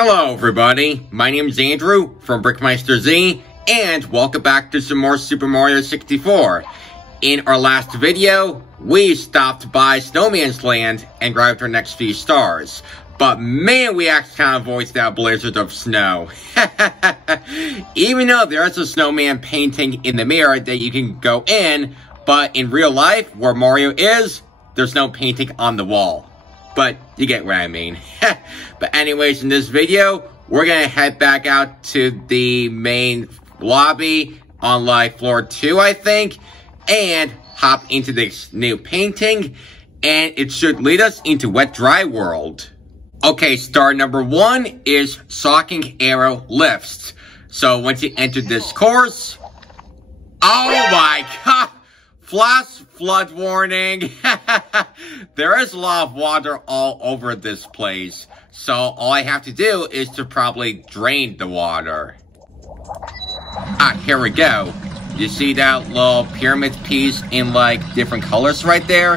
Hello everybody, my name is Andrew from BrickMeisterZ, and welcome back to some more Super Mario 64. In our last video, we stopped by Snowman's Land and grabbed our next few stars. But man, we actually kind of avoided that blizzard of snow. Even though there's a snowman painting in the mirror that you can go in, but in real life, where Mario is, there's no painting on the wall. But you get what I mean. But anyways, in this video, we're gonna head back out to the main lobby on like floor 2, I think, and hop into this new painting, and it should lead us into Wet Dry World. Okay, star number 1 is Socking Arrow Lifts. So once you enter this course, oh my god! Flash flood warning. There is a lot of water all over this place. So all I have to do is to probably drain the water. Ah, here we go. You see that little pyramid piece in like different colors right there?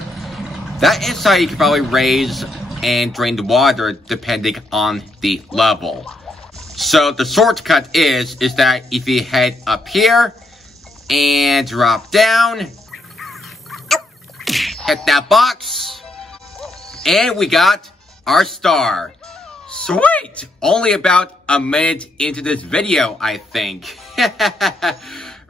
That is how you can probably raise and drain the water depending on the level. So the shortcut is that if you head up here and drop down, hit that box, and we got our star. Sweet! Only about a minute into this video, I think.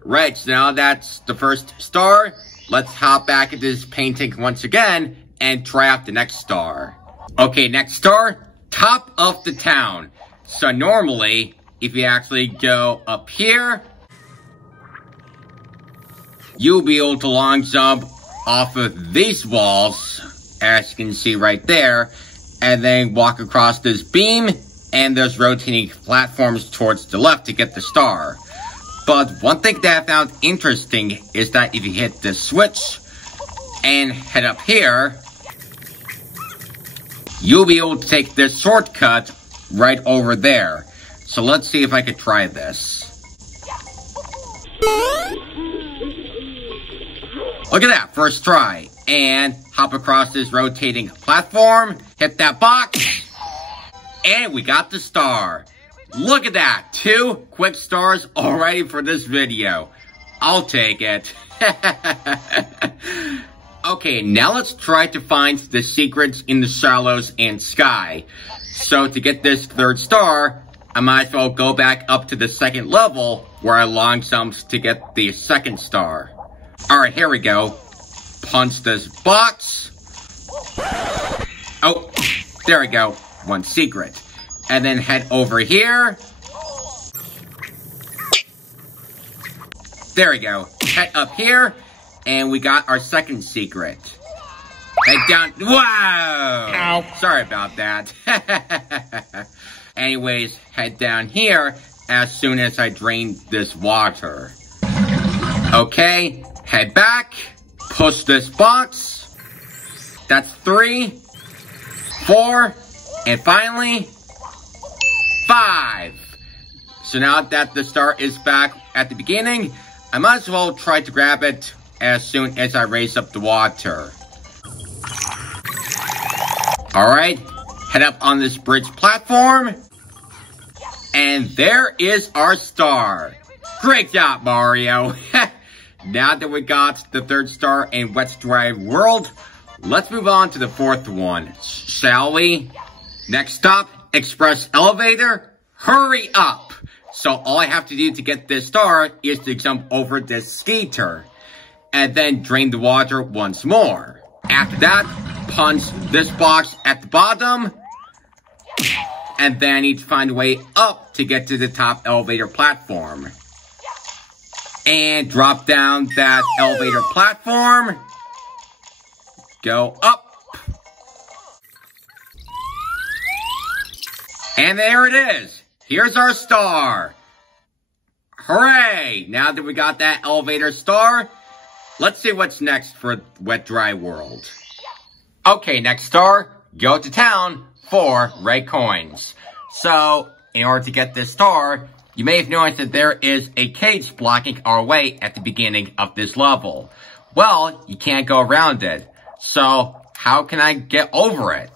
Right, so now that's the first star. Let's hop back into this painting once again and try out the next star. Okay, next star, top of the town. So normally, if you actually go up here, you'll be able to long jump off of these walls, as you can see right there, and then walk across this beam, and there's rotating platforms towards the left to get the star. But one thing that I found interesting is that if you hit this switch and head up here, you'll be able to take this shortcut right over there. So let's see if I could try this. Look at that, first try. And hop across this rotating platform, hit that box, and we got the star. Look at that, 2 quick stars already for this video. I'll take it. Okay, now let's try to find the secrets in the shallows and sky. So to get this 3rd star, I might as well go back up to the 2nd level where I long jumped to get the 2nd star. Alright, here we go. Punch this box. Oh, there we go. 1 secret. And then head over here. There we go. Head up here. And we got our 2nd secret. Head down. Wow! Ow. Sorry about that. Anyways, head down here as soon as I drain this water. Okay, head back. Push this box. That's 3, 4, and finally, 5. So now that the star is back at the beginning, I might as well try to grab it as soon as I raise up the water. Alright, head up on this bridge platform. And there is our star. Great job, Mario. Now that we got the 3rd star in Wet Dry World, let's move on to the 4th one, shall we? Next stop, Express Elevator, hurry up! So all I have to do to get this star is to jump over this ski turn, and then drain the water once more. After that, punch this box at the bottom, and then I need to find a way up to get to the top elevator platform. And drop down that elevator platform. Go up. And there it is. Here's our star. Hooray! Now that we got that elevator star, let's see what's next for Wet Dry World. Okay, next star, go to town for red coins. So, in order to get this star, you may have noticed that there is a cage blocking our way at the beginning of this level. Well, you can't go around it. So, how can I get over it?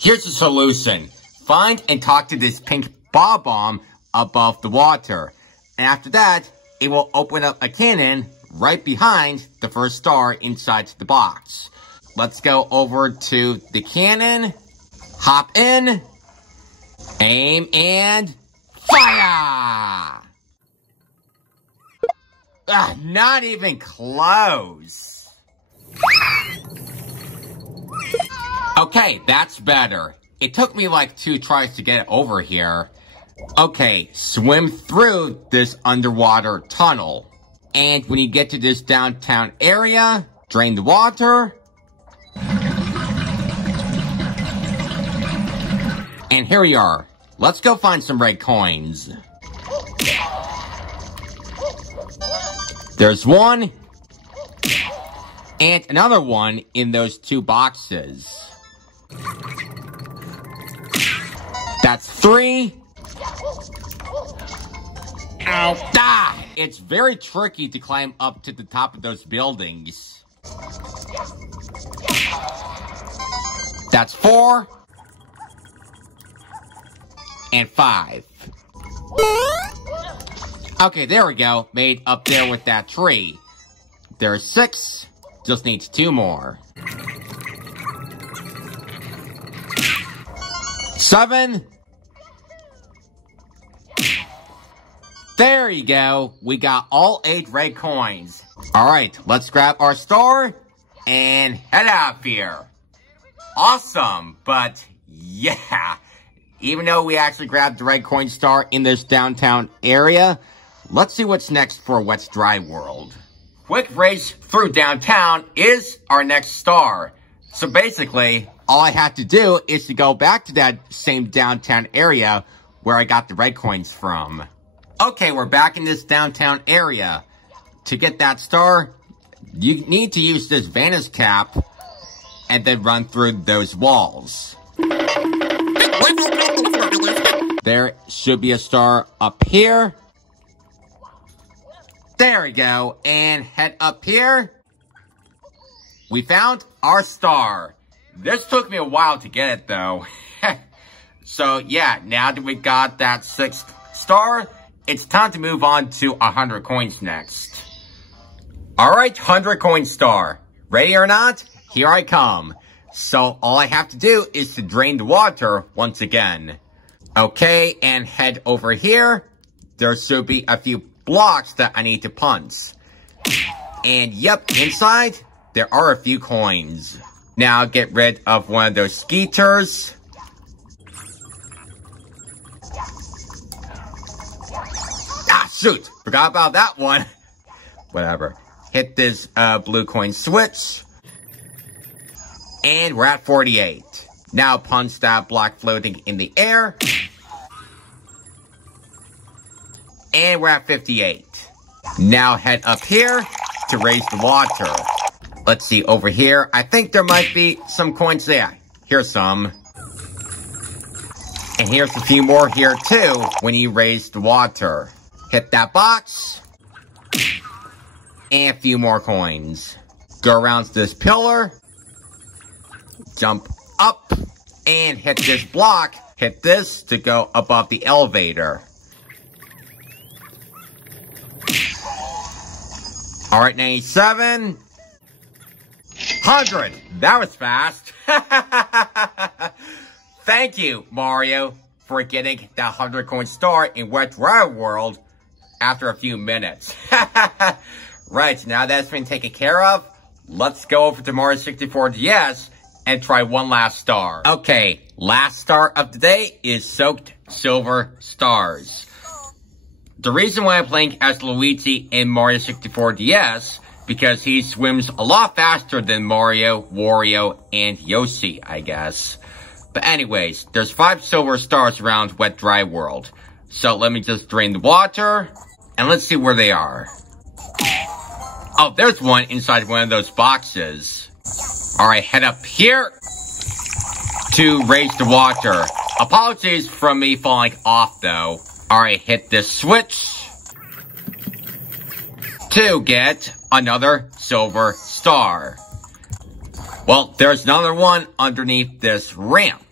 Here's the solution. Find and talk to this pink ball bomb above the water. And after that, it will open up a cannon right behind the first star inside the box. Let's go over to the cannon, hop in, aim, and fire! Not even close. Okay, that's better. It took me like 2 tries to get it over here. Okay, swim through this underwater tunnel. And when you get to this downtown area, drain the water. And here we are. Let's go find some red coins. There's one. And another one in those 2 boxes. That's 3. Ow. Ah! It's very tricky to climb up to the top of those buildings. That's 4. And 5. Okay, there we go. Made up there with that tree. There's 6. Just needs 2 more. 7. There you go. We got all 8 red coins. Alright, let's grab our star and head out here. Awesome, but yeah. Even though we actually grabbed the red coin star in this downtown area, let's see what's next for Wet Dry World. Quick race through downtown is our next star. So basically, all I have to do is to go back to that same downtown area where I got the red coins from. Okay, we're back in this downtown area. To get that star, you need to use this Vantage cap and then run through those walls. There should be a star up here. There we go. And head up here. We found our star. This took me a while to get it though. So yeah, now that we got that 6th star, it's time to move on to 100 coins next. Alright, 100 coin star. Ready or not? Here I come. So all I have to do is to drain the water once again. Okay, and head over here. There should be a few blocks that I need to punch. And yep, inside, there are a few coins. Now get rid of one of those skeeters. Ah, shoot! Forgot about that one. Whatever. Hit this blue coin switch. And we're at 48. Now punch that block floating in the air. And we're at 58. Now head up here to raise the water. Let's see over here. I think there might be some coins there. Here's some. And here's a few more here too when you raise the water. Hit that box. And a few more coins. Go around this pillar. Jump up. And hit this block. Hit this to go above the elevator. Alright, 97. 100. That was fast. Thank you, Mario, for getting that 100 coin star in Wet Dry World after a few minutes. Right, now that's been taken care of, let's go over to Mario 64 DS and try one last star. Okay, last star of the day is Soaked Silver Stars. The reason why I'm playing as Luigi in Mario 64 DS, because he swims a lot faster than Mario, Wario, and Yoshi, I guess. But anyways, there's 5 silver stars around Wet Dry World. So let me just drain the water, and let's see where they are. Oh, there's one inside one of those boxes. Alright, head up here to raise the water. Apologies from me falling off though. Alright, hit this switch to get another silver star. Well, there's another one underneath this ramp.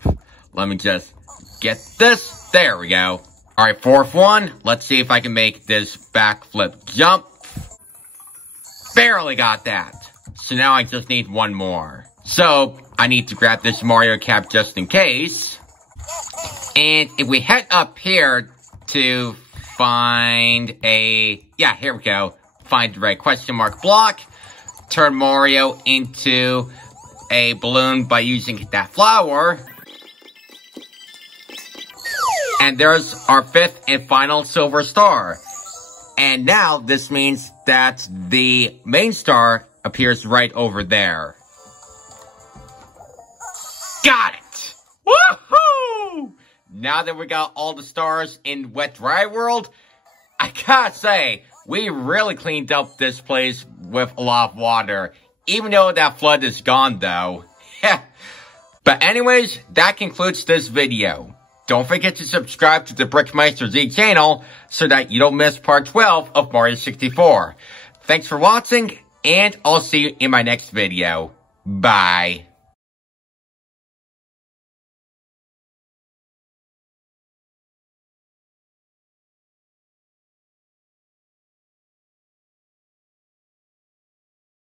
let me just get this. There we go. Alright, fourth one. Let's see if I can make this backflip jump. Barely got that. So now I just need one more. So, I need to grab this Mario cap just in case. And if we head up here to find a... Yeah, here we go. Find the right question mark block. Turn Mario into a balloon by using that flower. And there's our fifth and final silver star. And now this means that the main star appears right over there. Got it! Woohoo! Now that we got all the stars in Wet Dry World, I gotta say, we really cleaned up this place with a lot of water. Even though that flood is gone though. But anyways, that concludes this video. Don't forget to subscribe to the BrickMeisterZ channel so that you don't miss part 12 of Mario 64. Thanks for watching, and I'll see you in my next video. Bye.